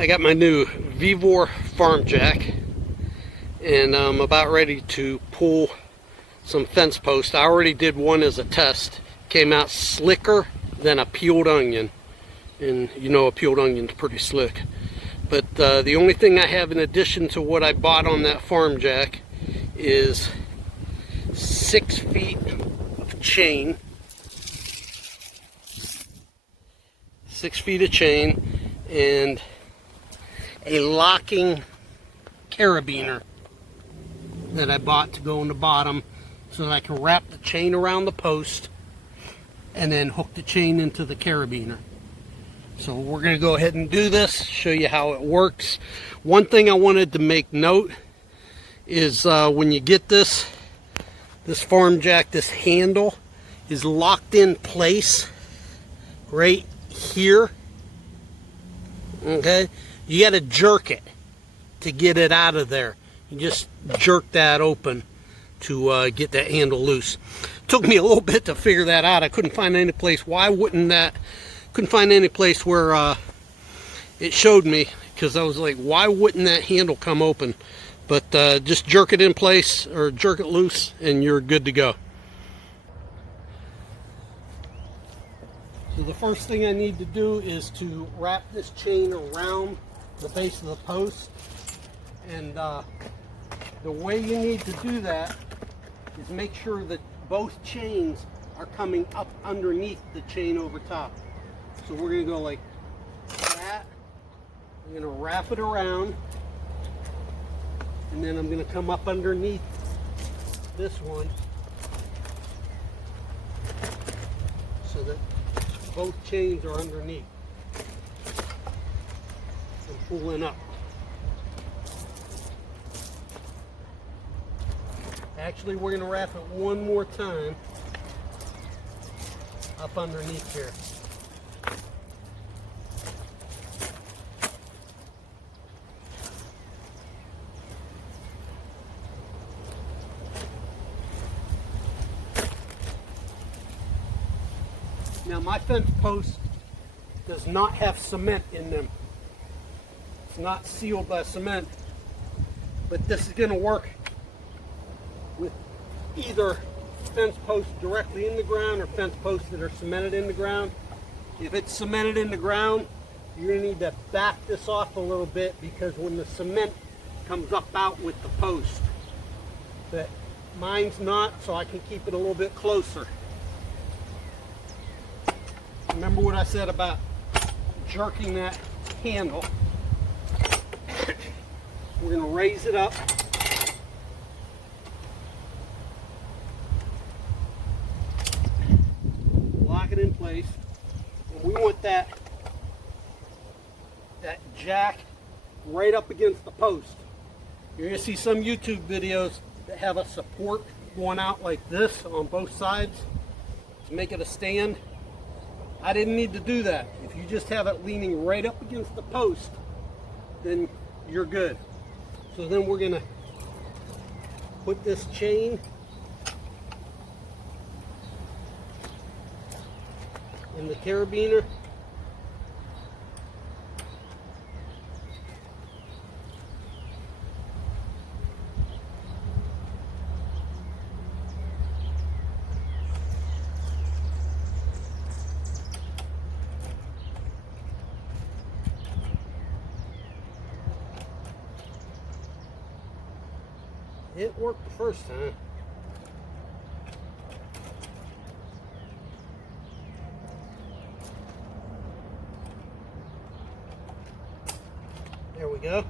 I got my new VEVOR farm jack, and I'm about ready to pull some fence posts. I already did one as a test. Came out slicker than a peeled onion, and you know a peeled onion's pretty slick. But the only thing I have in addition to what I bought on that farm jack is 6 feet of chain. 6 feet of chain and a locking carabiner that I bought to go in the bottom so that I can wrap the chain around the post and then hook the chain into the carabiner. So we're going to go ahead and do this, show you how it works. One thing I wanted to make note is when you get this farm jack, this handle is locked in place right here. Okay, you got to jerk it to get it out of there. You just jerk that open to get that handle loose. Took me a little bit to figure that out. I couldn't find any place. Why wouldn't that? Couldn't find any place where it showed me, because I was like, why wouldn't that handle come open? But just jerk it in place or jerk it loose and you're good to go. So the first thing I need to do is to wrap this chain around the base of the post. And the way you need to do that is make sure that both chains are coming up underneath the chain over top. So we're going to go like that. I'm going to wrap it around. And then I'm going to come up underneath this one so that both chains are underneath and pulling up. Actually, we're going to wrap it one more time up underneath here. Now my fence post does not have cement in them. It's not sealed by cement, but this is going to work with either fence posts directly in the ground or fence posts that are cemented in the ground. If it's cemented in the ground, you're going to need to back this off a little bit, because when the cement comes up out with the post, but mine's not, so I can keep it a little bit closer. Remember what I said about jerking that handle. We're going to raise it up. Lock it in place. And we want that jack right up against the post. You're going to see some YouTube videos that have a support going out like this on both sides to make it a stand. I didn't need to do that. If you just have it leaning right up against the post, then you're good. So then we're going to put this chain in the carabiner. It worked the first time. There we go.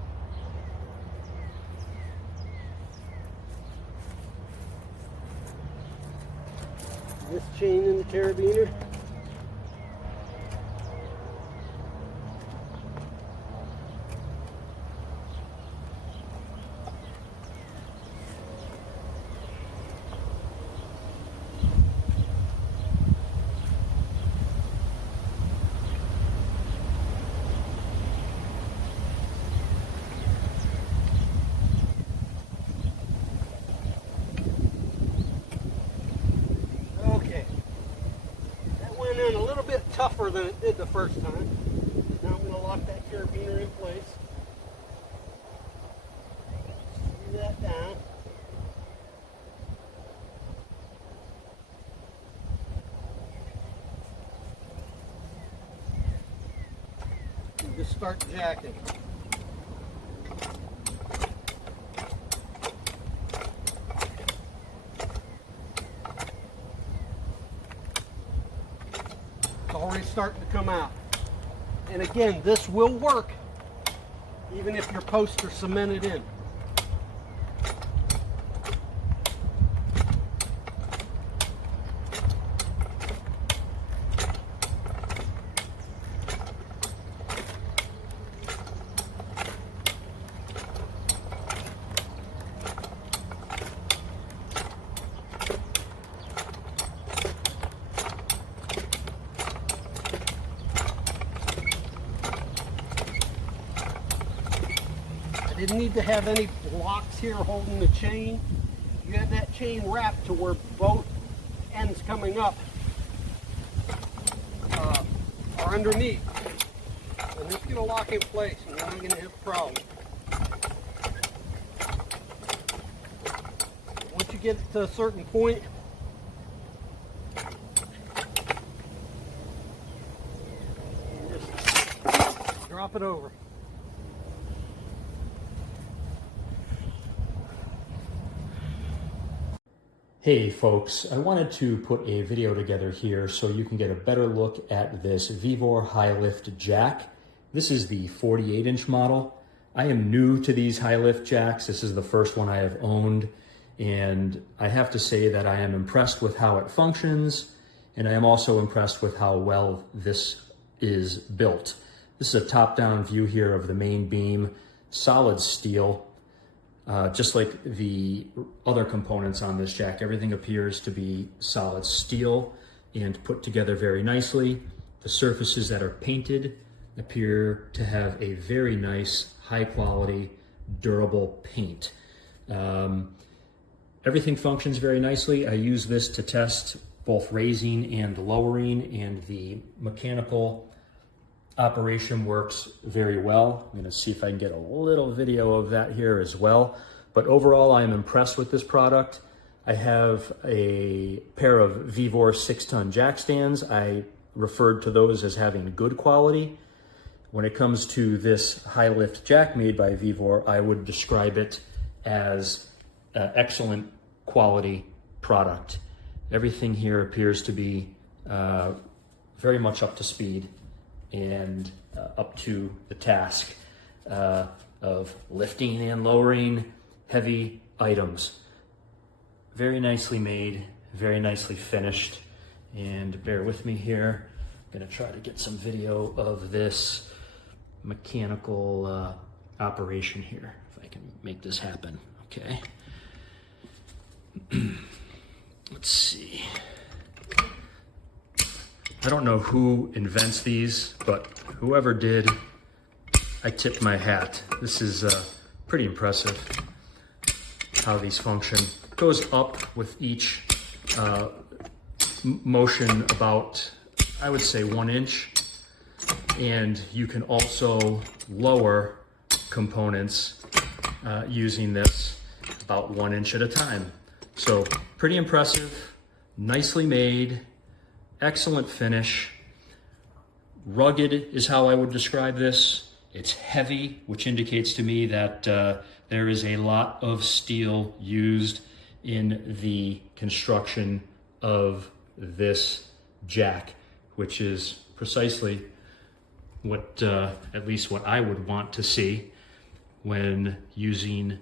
This chain in the carabiner. tougher than it did the first time. Now I'm going to lock that carabiner in place. Screw that down. And just start jacking. It's already starting to come out. And again, this will work even if your posts are cemented in. Didn't need to have any blocks here holding the chain. You have that chain wrapped to where both ends coming up are underneath. And it's going to lock in place and you're not going to have a problem. Once you get it to a certain point, you just drop it over. Hey folks, I wanted to put a video together here so you can get a better look at this VEVOR high lift jack. This is the 48-inch model. I am new to these high lift jacks. This is the first one I have owned, and I have to say that I am impressed with how it functions, and I am also impressed with how well this is built. This is a top-down view here of the main beam, solid steel. Just like the other components on this jack, everything appears to be solid steel and put together very nicely. The surfaces that are painted appear to have a very nice, high quality, durable paint. Everything functions very nicely. I use this to test both raising and lowering, and the mechanical operation works very well. I'm going to see if I can get a little video of that here as well. But overall, I am impressed with this product. I have a pair of VEVOR 6-ton jack stands. I referred to those as having good quality. When it comes to this high lift jack made by VEVOR, I would describe it as excellent quality product. Everything here appears to be very much up to speed and up to the task of lifting and lowering heavy items. Very nicely made, very nicely finished, and bear with me here. I'm gonna try to get some video of this mechanical operation here, if I can make this happen, okay? Let's see. I don't know who invents these, but whoever did, I tip my hat. This is pretty impressive how these function. It goes up with each motion about, I would say, 1 inch. And you can also lower components using this about 1 inch at a time. So pretty impressive, nicely made, excellent finish. Rugged is how I would describe this. It's heavy, which indicates to me that there is a lot of steel used in the construction of this jack, which is precisely what, at least what I would want to see when using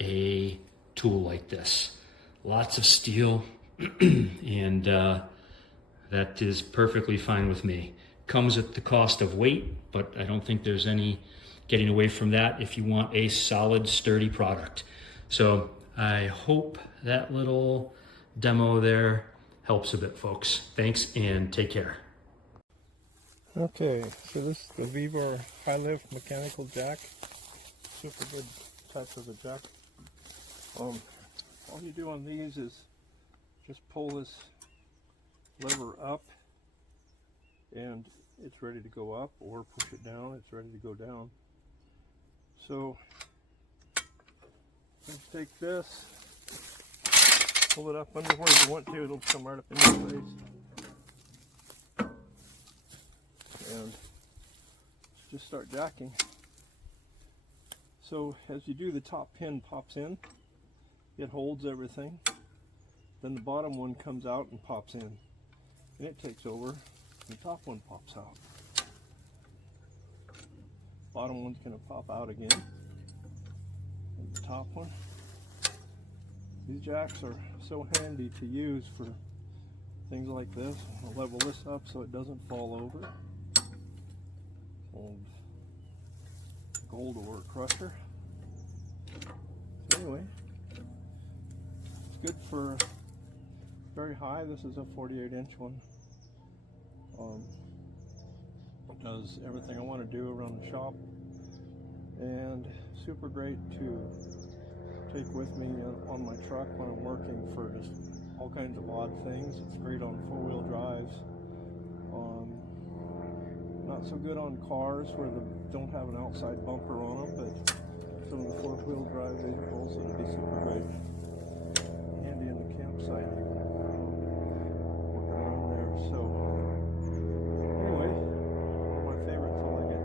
a tool like this. Lots of steel, and that is perfectly fine with me. Comes at the cost of weight, but I don't think there's any getting away from that if you want a solid, sturdy product. So I hope that little demo there helps a bit, folks. Thanks, and take care. Okay, so this is the VEVOR high lift mechanical jack. Super good type of a jack. All you do on these is just pull this lever up, and it's ready to go up, or push it down, it's ready to go down. So let's take this, pull it up under where you want to, it'll come right up in your face. And let's just start jacking. So as you do, the top pin pops in, it holds everything. Then the bottom one comes out and pops in, and it takes over, and the top one pops out. Bottom one's going to pop out again, and the top one. These jacks are so handy to use for things like this. I'll level this up so it doesn't fall over. Old gold ore crusher. So anyway, it's good for very high. This is a 48-inch one. It does everything I want to do around the shop, and super great to take with me on my truck when I'm working for just all kinds of odd things. It's great on four-wheel drives. Not so good on cars where they don't have an outside bumper on them, but some of the four-wheel drive vehicles, it'll be super great. Handy in the campsite, working around there. So anyway, one of my favorites, I like it.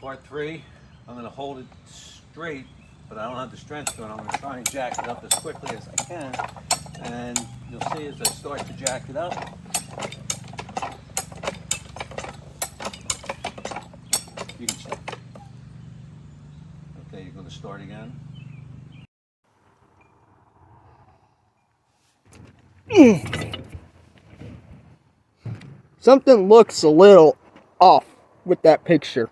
Part 3, I'm going to hold it straight, but I don't have the strength to it. I'm going to try and jack it up as quickly as I can, and you'll see as I start to jack it up, you can stop. Okay, you're going to start again. Something looks a little off with that picture.